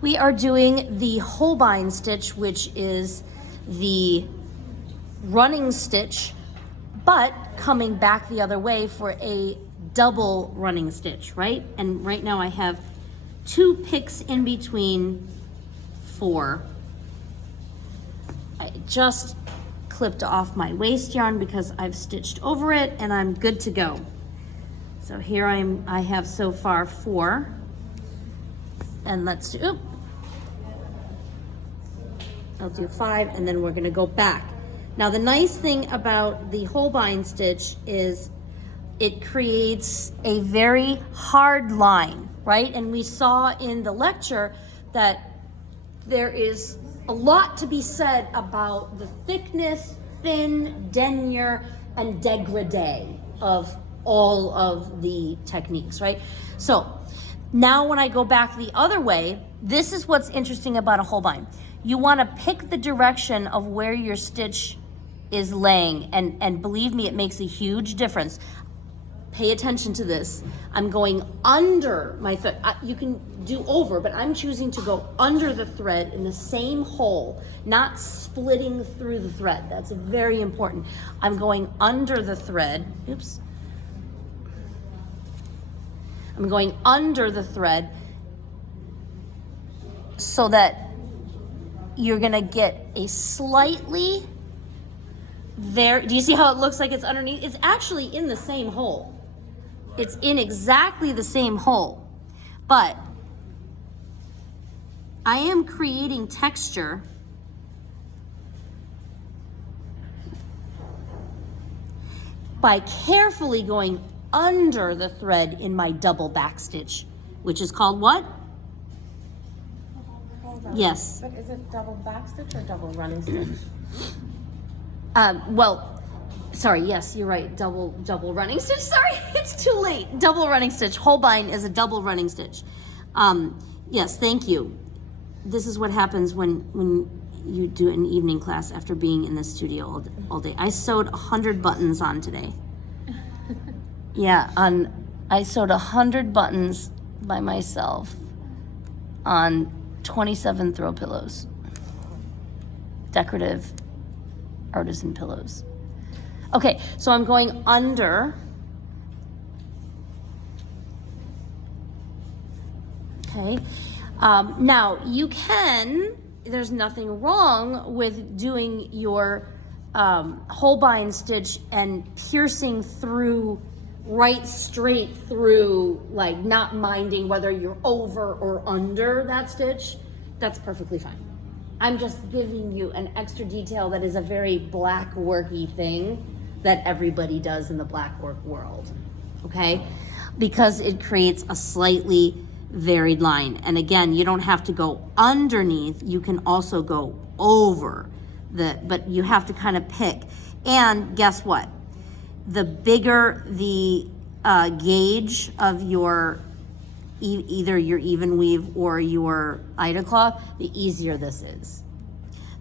We are doing the Holbein stitch, which is the running stitch, but coming back the other way for a double running stitch, right? And right now I have 2 picks in between 4. I just clipped off my waste yarn because I've stitched over it and I'm good to go. So here I have so far 4. And let's do, I'll do 5 and then we're gonna go back. Now the nice thing about the Holbein stitch is it creates a very hard line, right? And we saw in the lecture that there is a lot to be said about the thickness, thin, denier, and dégradé of all of the techniques, right? So now when I go back the other way, this is what's interesting about a Holbein. You want to pick the direction of where your stitch is laying, and believe me, it makes a huge difference. Pay attention to this. I'm going under my thread. You can do over, but I'm choosing to go under the thread in the same hole, not splitting through the thread. That's very important. I'm going under the thread. Oops. I'm going under the thread so that you're gonna get a slightly do you see how it looks like it's underneath? It's actually in the same hole. It's in exactly the same hole, but I am creating texture by carefully going under the thread in my double back stitch, which is called what? Yes. But is it double back stitch or double running stitch? Well, sorry, yes, you're right. Double running stitch. Sorry, it's too late. Double running stitch. Holbein is a double running stitch. Yes, thank you. This is what happens when you do an evening class after being in the studio all day. I sewed 100 buttons on today. Yeah, I sewed 100 buttons by myself on 27 throw pillows. Decorative artisan pillows. Okay, so I'm going under. Okay, now you can, there's nothing wrong with doing your Holbein stitch and piercing through right straight through, like not minding whether you're over or under that stitch. That's perfectly fine. I'm just giving you an extra detail that is a very Blackworky thing that everybody does in the Blackwork world, okay? Because it creates a slightly varied line. And again, you don't have to go underneath, you can also go over but you have to kind of pick. And guess what? The bigger the gauge of your either your even weave or your Ida cloth, the easier this is.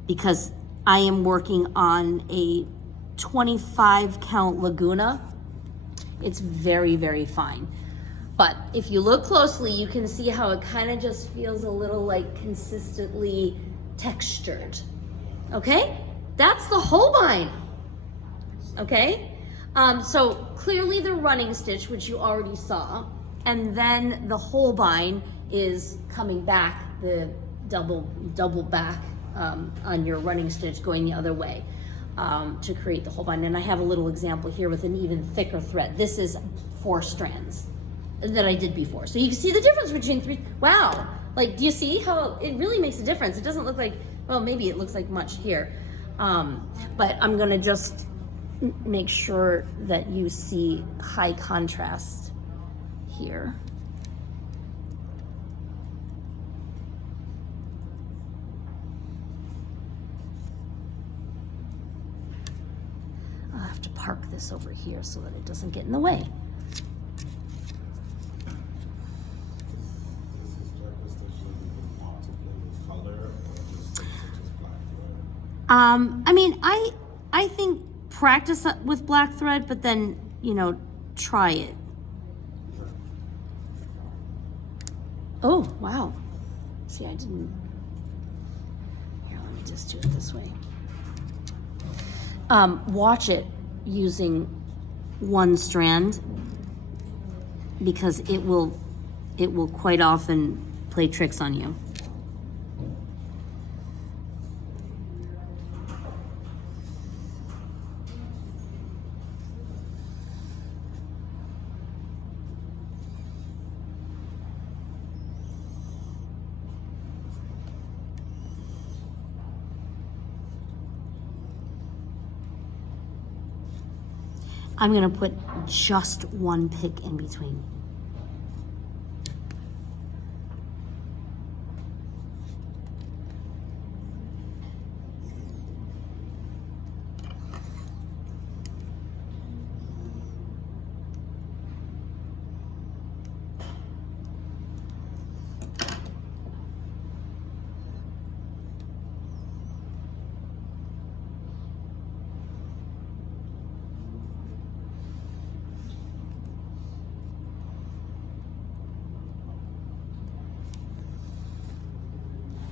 Because I am working on a 25 count Laguna. It's very, very fine. But if you look closely, you can see how it kind of just feels a little like consistently textured. Okay? That's the Holbein. Okay? So clearly the running stitch, which you already saw, and then the Holbein is coming back, the double back on your running stitch going the other way to create the Holbein. And I have a little example here with an even thicker thread. This is 4 strands that I did before. So you can see the difference between 3. Wow. Like, do you see how it really makes a difference? It doesn't look like, well, maybe it looks like much here. But I'm gonna just make sure that you see high contrast here. I'll have to park this over here so that it doesn't get in the way. I mean, I think practice with black thread, but then, you know, try it. Oh, wow. See, I didn't, here, let me just do it this way. Watch it using one strand because it will quite often play tricks on you. I'm gonna put just one pick in between.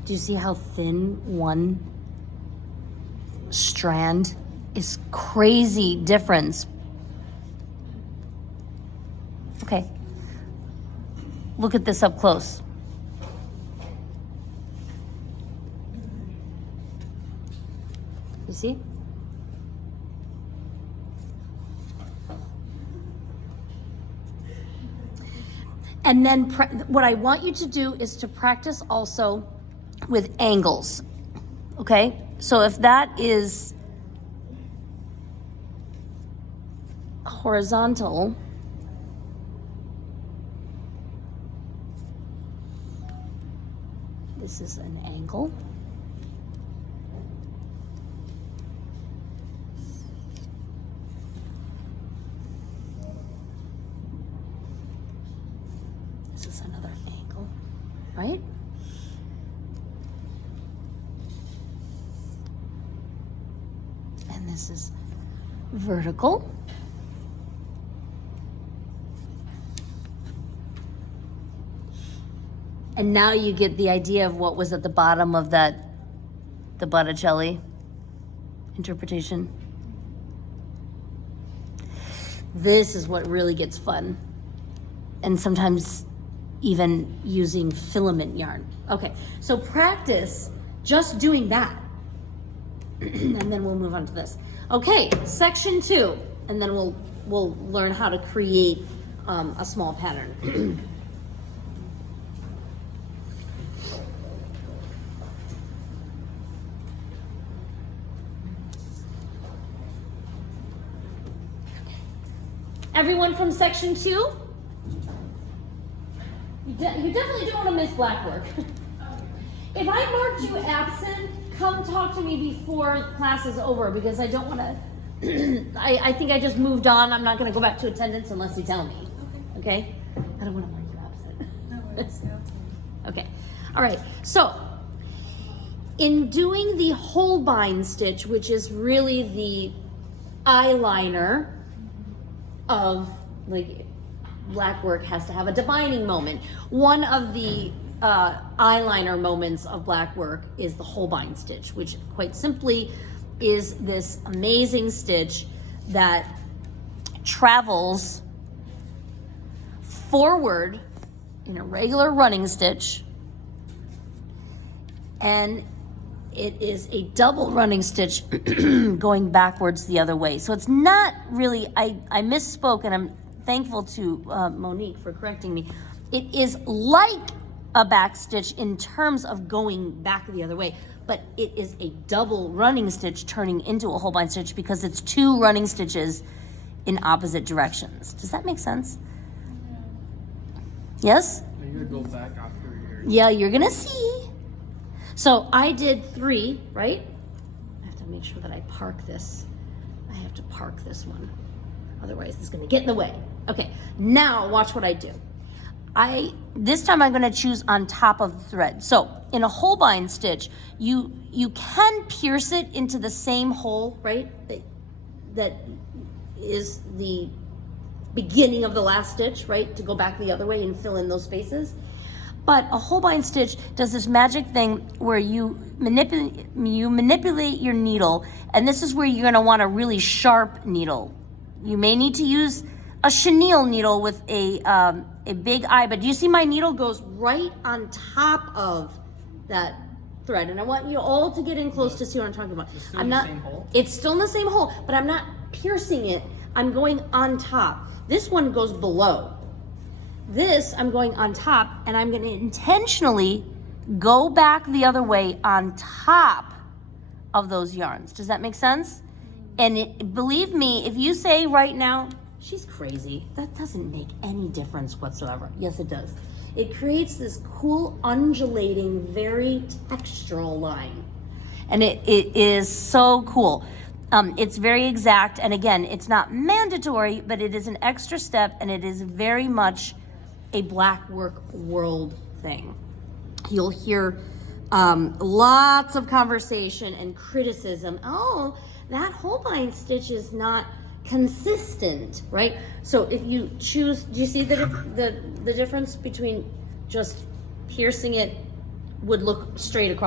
Do you see how thin one strand is? Crazy difference. Okay. Look at this up close. You see? And then what I want you to do is to practice also with angles, okay? So if that is horizontal, this is an angle. This is another angle, right? And this is vertical. And now you get the idea of what was at the bottom of that, the Botticelli interpretation. This is what really gets fun. And sometimes even using filament yarn. Okay, so practice just doing that. And then we'll move on to this. Okay, section 2, and then we'll learn how to create a small pattern. Everyone from section 2? You definitely don't want to miss Blackwork. If I marked you absent, come talk to me before class is over because I don't want to, I think I just moved on. I'm not going to go back to attendance unless you tell me. Okay? I don't want to mark you absent. No worries. Okay. All right. So, in doing the Holbein stitch, which is really the eyeliner of, like, Blackwork has to have a defining moment. One of the eyeliner moments of Blackwork is the Holbein stitch, which quite simply is this amazing stitch that travels forward in a regular running stitch, and it is a double running stitch going backwards the other way. So it's not really, I misspoke, and I'm thankful to Monique for correcting me. It is like a back stitch in terms of going back the other way, but it is a double running stitch turning into a Holbein stitch because it's 2 running stitches in opposite directions. Does that make sense? Yes? And you're gonna go back after your... Yeah, you're gonna see. So I did 3, right? I have to make sure that I park this. I have to park this one. Otherwise it's gonna get in the way. Okay, now watch what I do. This time I'm gonna choose on top of the thread. So in a Holbein stitch, you can pierce it into the same hole, right? That is the beginning of the last stitch, right? To go back the other way and fill in those spaces. But a Holbein stitch does this magic thing where you manipulate your needle, and this is where you're gonna want a really sharp needle. You may need to use a chenille needle with a big eye, but do you see my needle goes right on top of that thread? And I want you all to get in close to see what I'm talking about. It's still in the same hole? It's still in the same hole, but I'm not piercing it. I'm going on top. This one goes below. This, I'm going on top, and I'm gonna intentionally go back the other way on top of those yarns. Does that make sense? And believe me, if you say right now, she's crazy, that doesn't make any difference whatsoever. Yes, it does. It creates this cool, undulating, very textural line. And it is so cool. It's very exact, and again, it's not mandatory, but it is an extra step, and it is very much a Blackwork world thing. You'll hear lots of conversation and criticism. Oh, that Holbein stitch is not consistent, right? So if you choose, do you see the difference between just piercing it would look straight across?